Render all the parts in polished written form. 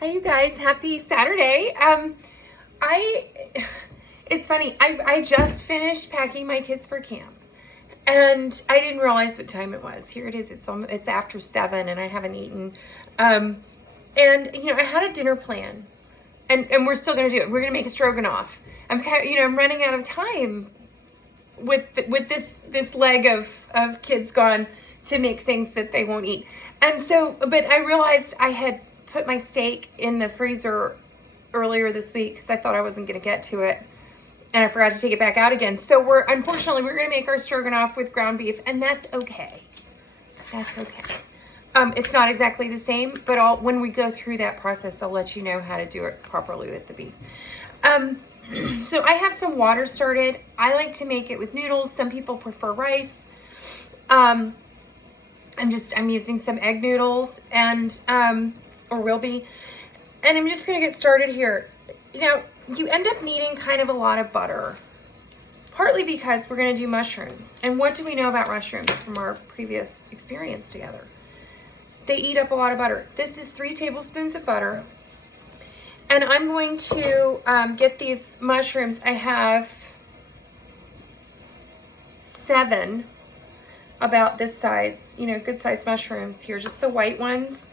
Hi you guys, happy Saturday. It's funny, I just finished packing my kids for camp and I didn't realize what time it was. Here it is, it's after 7 and I haven't eaten. And you know, I had a dinner plan and we're still gonna do it. We're gonna make a stroganoff. I'm running out of time with this leg of kids gone to make things that they won't eat. And so, but I realized I had put my steak in the freezer earlier this week because I thought I wasn't going to get to it, and I forgot to take it back out again. So unfortunately we're going to make our stroganoff with ground beef, and that's okay. That's okay. It's not exactly the same, but when we go through that process, I'll let you know how to do it properly with the beef. So I have some water started. I like to make it with noodles. Some people prefer rice. I'm using some egg noodles and or will be, and I'm just gonna get started here. Now you end up needing kind of a lot of butter, partly because we're gonna do mushrooms, and what do we know about mushrooms from our previous experience together? They eat up a lot of butter. This is 3 tablespoons of butter, and I'm going to get these mushrooms. I have 7 about this size, you know, good size mushrooms here, just the white ones.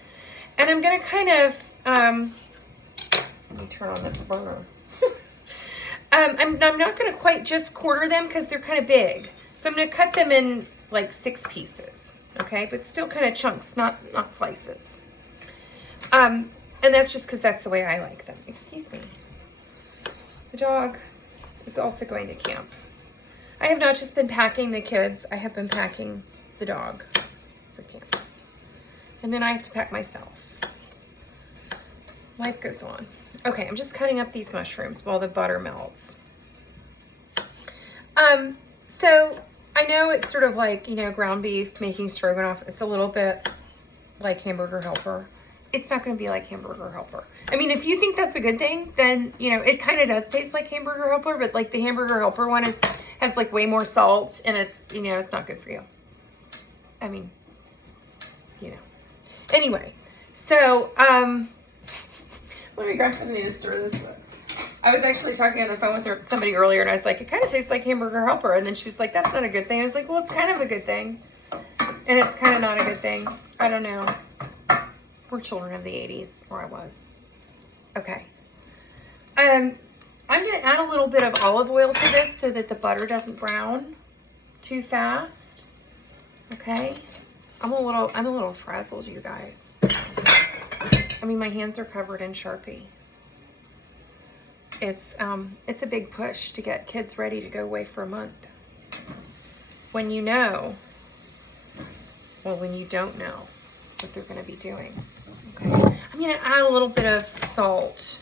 And I'm gonna kind of, let me turn on the burner. I'm not gonna quite just quarter them because they're kind of big. So I'm gonna cut them in like 6 pieces, okay? But still kind of chunks, not slices. And that's just because that's the way I like them. Excuse me. The dog is also going to camp. I have not just been packing the kids, I have been packing the dog for camp. And then I have to pack myself. Life goes on. Okay, I'm just cutting up these mushrooms while the butter melts. So I know it's sort of like, you know, ground beef, making stroganoff. It's a little bit like Hamburger Helper. It's not going to be like Hamburger Helper. I mean, if you think that's a good thing, then, you know, it kind of does taste like Hamburger Helper, but like the Hamburger Helper one has like way more salt, and it's, you know, it's not good for you. I mean, you know. Anyway, so, let me grab something to stir this with. I was actually talking on the phone with somebody earlier, and I was like, it kind of tastes like Hamburger Helper. And then she was like, that's not a good thing. I was like, well, it's kind of a good thing. And it's kind of not a good thing. I don't know. We're children of the 80s, or I was. Okay. I'm going to add a little bit of olive oil to this so that the butter doesn't brown too fast. Okay. I'm a little frazzled, you guys. I mean, my hands are covered in Sharpie. It's a big push to get kids ready to go away for a month. When you know, well, when you don't know what they're going to be doing. Okay. I'm going to add a little bit of salt.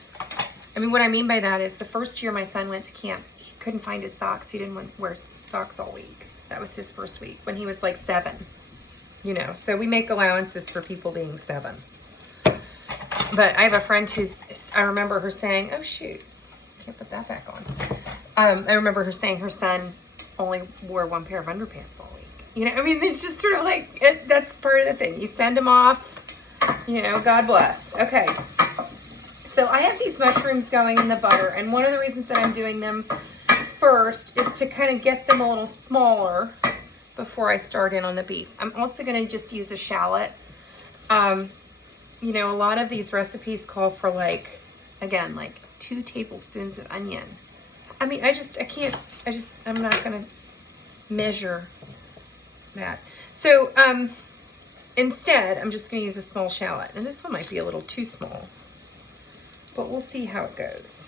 I mean, what I mean by that is the first year my son went to camp, he couldn't find his socks. He didn't wear socks all week. That was his first week when he was like 7. You know, so we make allowances for people being 7. But I have a friend I remember her saying, oh shoot, can't put that back on. I remember her saying her son only wore 1 pair of underpants all week. You know, I mean, it's just sort of like, that's part of the thing. You send them off, you know, God bless. Okay. So I have these mushrooms going in the butter, and one of the reasons that I'm doing them first is to kind of get them a little smaller before I start in on the beef. I'm also going to just use a shallot. You know, a lot of these recipes call for like, again, like 2 tablespoons of onion. I mean, I'm not going to measure that. So, instead, I'm just going to use a small shallot. And this one might be a little too small, but we'll see how it goes.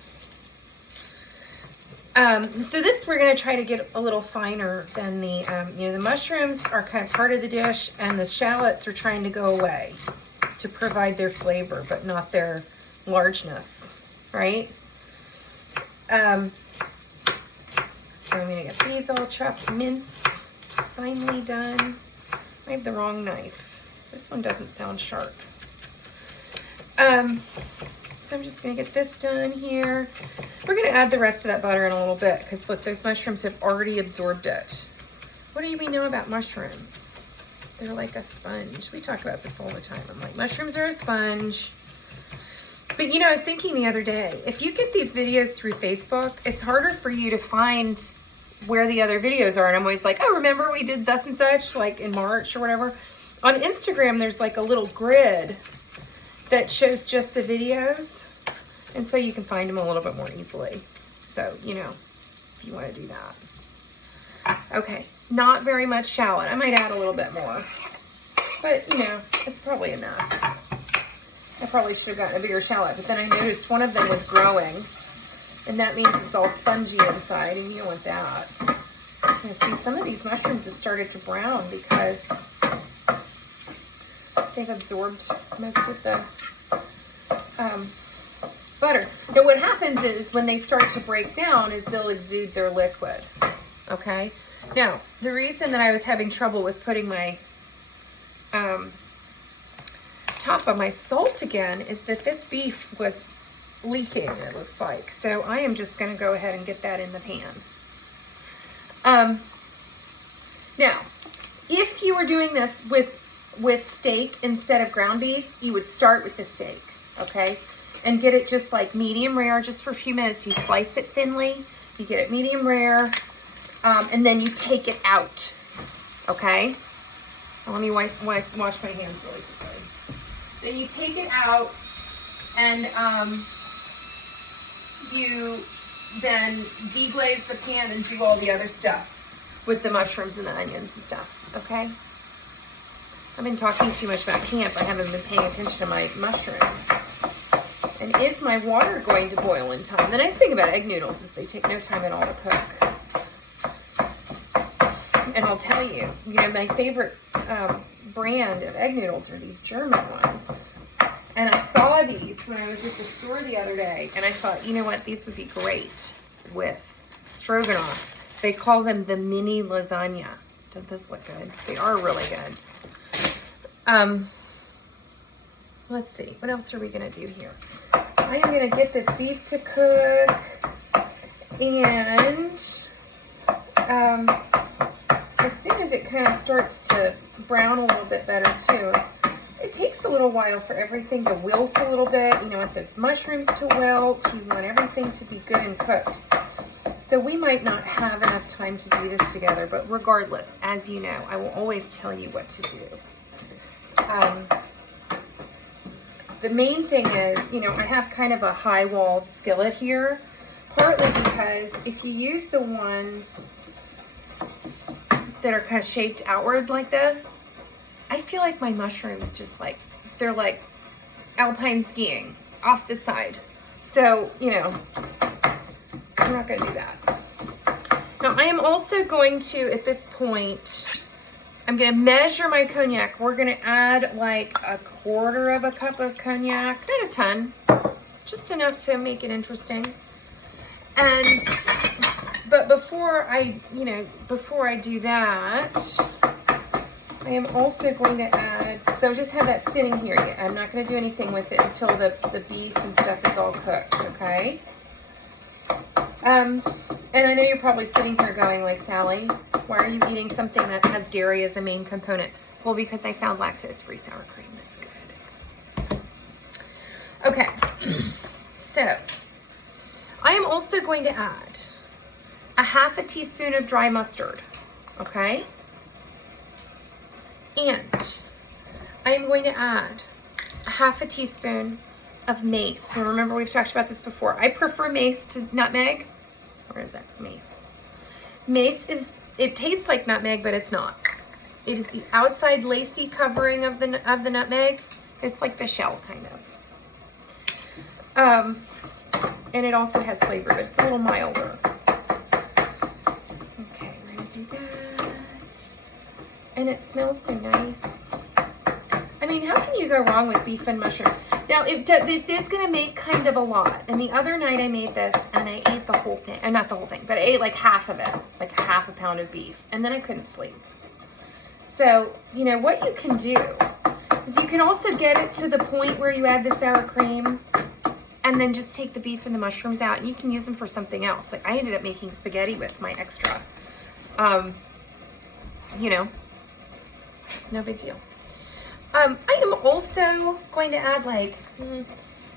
So this, we're going to try to get a little finer than the, you know, the mushrooms are kind of part of the dish, and the shallots are trying to go away to provide their flavor, but not their largeness, right? So I'm going to get these all chopped, minced, finely done. I have the wrong knife. This one doesn't sound sharp. So I'm just going to get this done here. We're going to add the rest of that butter in a little bit because look, those mushrooms have already absorbed it. What do we know about mushrooms? They're like a sponge. We talk about this all the time. I'm like, mushrooms are a sponge. But you know, I was thinking the other day, if you get these videos through Facebook, it's harder for you to find where the other videos are. And I'm always like, oh, remember we did thus and such, like in March or whatever. On Instagram, there's like a little grid that shows just the videos. And so you can find them a little bit more easily. So, you know, if you want to do that. Okay, not very much shallot. I might add a little bit more. But, you know, it's probably enough. I probably should have gotten a bigger shallot, but then I noticed one of them was growing, and that means it's all spongy inside, and you don't want that. You see, some of these mushrooms have started to brown because they've absorbed most of the butter. Now, what happens is when they start to break down is they'll exude their liquid, okay? Now, the reason that I was having trouble with putting my top of my salt again is that this beef was leaking, it looks like. So I am just going to go ahead and get that in the pan. Now, if you were doing this with steak instead of ground beef, you would start with the steak, okay? And get it just like medium rare, just for a few minutes. You slice it thinly, you get it medium rare, and then you take it out, okay? Now, let me wash my hands really quickly. Then you take it out, and you then deglaze the pan and do all the other stuff with the mushrooms and the onions and stuff, okay? I've been talking too much about camp. I haven't been paying attention to my mushrooms. And is my water going to boil in time? The nice thing about egg noodles is they take no time at all to cook. And I'll tell you, you know, my favorite brand of egg noodles are these German ones. And I saw these when I was at the store the other day, and I thought, you know what, these would be great with Stroganoff. They call them the mini lasagna. Don't those look good? They are really good. Let's see, what else are we gonna do here? I am gonna get this beef to cook, and as soon as it kind of starts to brown a little bit better too, it takes a little while for everything to wilt a little bit. You want those mushrooms to wilt. You want everything to be good and cooked. So we might not have enough time to do this together, but regardless, as you know, I will always tell you what to do. The main thing is, you know, I have kind of a high-walled skillet here, partly because if you use the ones that are kind of shaped outward like this, I feel like my mushrooms just like, they're like alpine skiing off the side. So, you know, I'm not going to do that. Now, I am also going to, at this point, I'm going to measure my cognac. We're going to add like 1/4 cup of cognac, not a ton, just enough to make it interesting. And, but before I do that, I am also going to add, so just have that sitting here. I'm not going to do anything with it until the beef and stuff is all cooked, okay? And I know you're probably sitting here going like, Sally, why are you eating something that has dairy as a main component? Well, because I found lactose-free sour cream. That's good. Okay, so I am also going to add a 1/2 teaspoon of dry mustard, okay? And I am going to add a 1/2 teaspoon of mace. So remember, we've talked about this before. I prefer mace to nutmeg. Where is it? Mace. Mace is, it tastes like nutmeg, but it's not. It is the outside lacy covering of the nutmeg. It's like the shell, kind of. And it also has flavor, but it's a little milder. Okay, we're gonna do that. And it smells so nice. I mean, how can you go wrong with beef and mushrooms? Now, this is going to make kind of a lot. And the other night I made this and I ate the whole thing. And not the whole thing, but I ate like half of it. Like 1/2 pound of beef. And then I couldn't sleep. So, you know, what you can do is you can also get it to the point where you add the sour cream and then just take the beef and the mushrooms out. And you can use them for something else. Like I ended up making spaghetti with my extra. You know, no big deal. I am also going to add like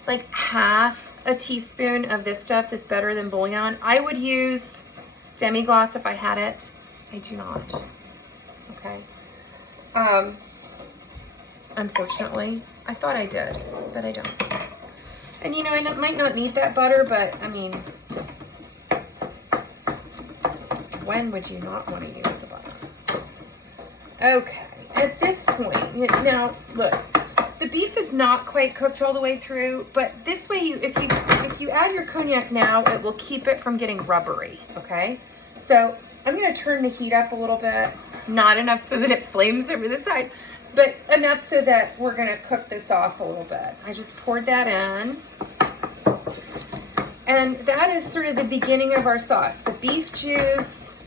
like half a teaspoon of this stuff, this Better Than bouillon. I would use demi-glace if I had it. I do not. Okay. Unfortunately, I thought I did, but I don't. And you know, I might not need that butter, but I mean, when would you not want to use the butter? Okay, at this point, now look, the beef is not quite cooked all the way through, but this way, if you add your cognac now, it will keep it from getting rubbery, okay? So I'm gonna turn the heat up a little bit, not enough so that it flames over the side, but enough so that we're gonna cook this off a little bit. I just poured that in. And that is sort of the beginning of our sauce. The beef juice,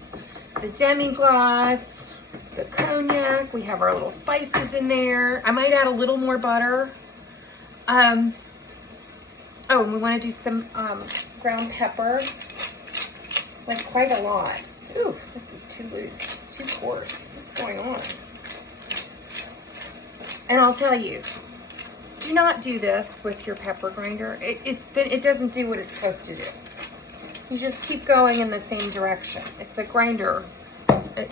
the demi-glace, the cognac. We have our little spices in there. I might add a little more butter. Oh, and we want to do some ground pepper. Like quite a lot. Ooh, this is too loose. It's too coarse. What's going on? And I'll tell you, do not do this with your pepper grinder. It doesn't do what it's supposed to do. You just keep going in the same direction. It's a grinder.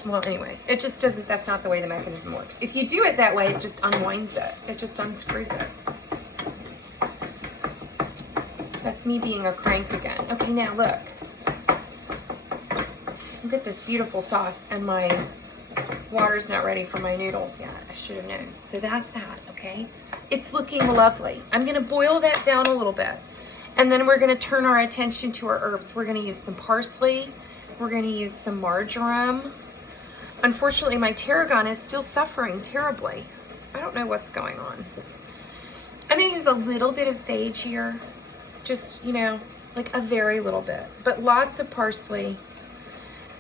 Well, anyway, it just doesn't, that's not the way the mechanism works. If you do it that way, it just unwinds it. It just unscrews it. That's me being a crank again. Okay, now look. Look at this beautiful sauce, and my water's not ready for my noodles yet. I should have known. So that's that, okay? It's looking lovely. I'm gonna boil that down a little bit. And then we're gonna turn our attention to our herbs. We're gonna use some parsley. We're gonna use some marjoram. Unfortunately, my tarragon is still suffering terribly. I don't know what's going on. I'm gonna use a little bit of sage here. Just, you know, like a very little bit. But lots of parsley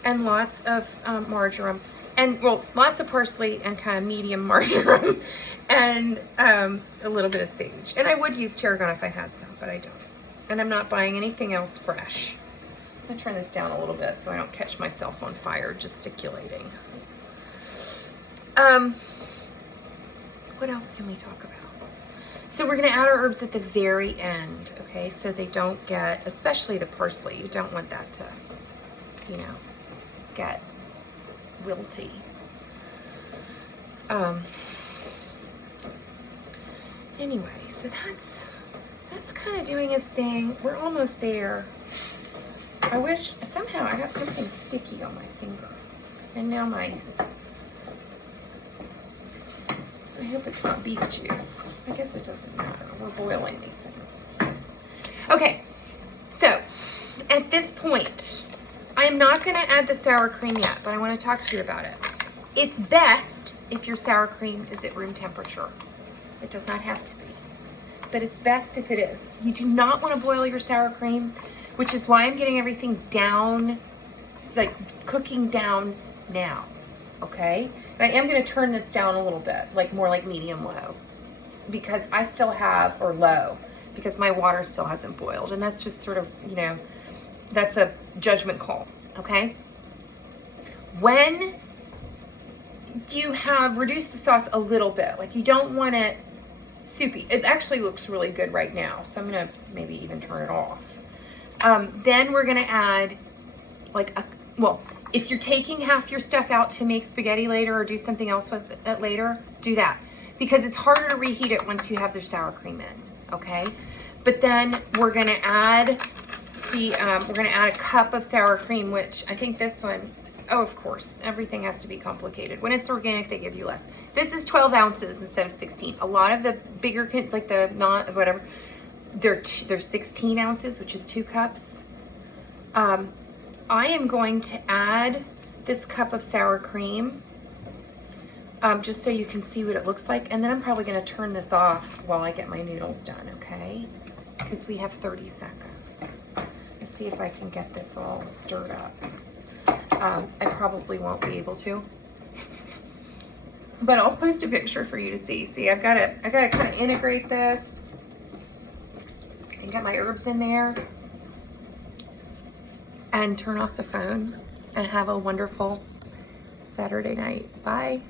and lots of marjoram. And, well, lots of parsley and kind of medium marjoram and a little bit of sage. And I would use tarragon if I had some, but I don't. And I'm not buying anything else fresh. I'm gonna turn this down a little bit so I don't catch myself on fire gesticulating. What else can we talk about? So we're gonna add our herbs at the very end, okay? So they don't get, especially the parsley, you don't want that to, you know, get wilty. Anyway, so that's kind of doing its thing. We're almost there. I wish, somehow I got something sticky on my finger. And now I hope it's not beef juice. I guess it doesn't matter. We're boiling these things. Okay, so at this point, I am not going to add the sour cream yet, but I want to talk to you about it. It's best if your sour cream is at room temperature. It does not have to be, but it's best if it is. You do not want to boil your sour cream, which is why I'm getting everything down, like cooking down now, okay? And I am going to turn this down a little bit, like more like medium low, because I still have, or low, because my water still hasn't boiled, and that's just sort of, you know, that's a judgment call, okay? When you have reduced the sauce a little bit, like you don't want it soupy. It actually looks really good right now, so I'm gonna maybe even turn it off. Then we're gonna add like well, if you're taking half your stuff out to make spaghetti later or do something else with it later, do that. Because it's harder to reheat it once you have the sour cream in, okay? But then we're gonna add we're gonna add a cup of sour cream, which I think this one, oh, of course, everything has to be complicated. When it's organic, they give you less. This is 12 ounces instead of 16. A lot of the bigger, like the not, whatever, they're 16 ounces, which is 2 cups. I am going to add this cup of sour cream, just so you can see what it looks like. And then I'm probably gonna turn this off while I get my noodles done, okay? Because we have 30 seconds. Let's see if I can get this all stirred up. I probably won't be able to, but I'll post a picture for you to see. See, I gotta kind of integrate this and get my herbs in there and turn off the phone and have a wonderful Saturday night. Bye.